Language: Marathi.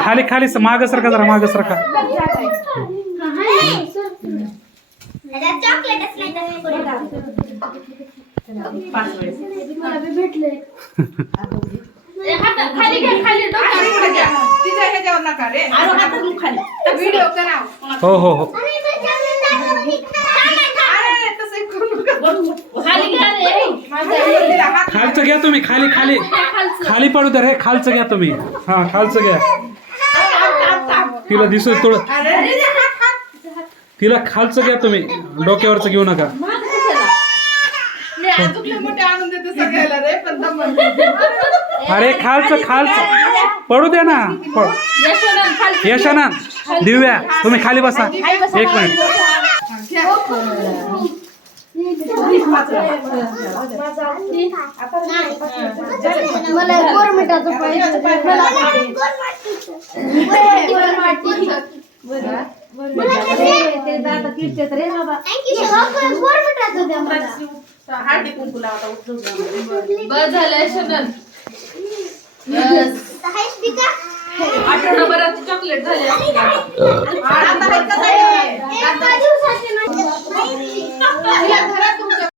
खाली खाली माग सरका जरा माग सरका हो हो हो खालचं घ्या तुम्ही खाली खाली खाली पडू द्या रे खालचं घ्या तुम्ही हा खालचं घ्या तिला दिसतोय थोडं तिला खालचं घ्या तुम्ही डोक्यावरचं घेऊ नका अरे खालचं खालचं पडू द्या ना यशानंद दिव्या तुम्ही खाली बसा एक मिनिट मला गव्हर्नमेंटाचं आठवडाभरात चॉकलेट झाले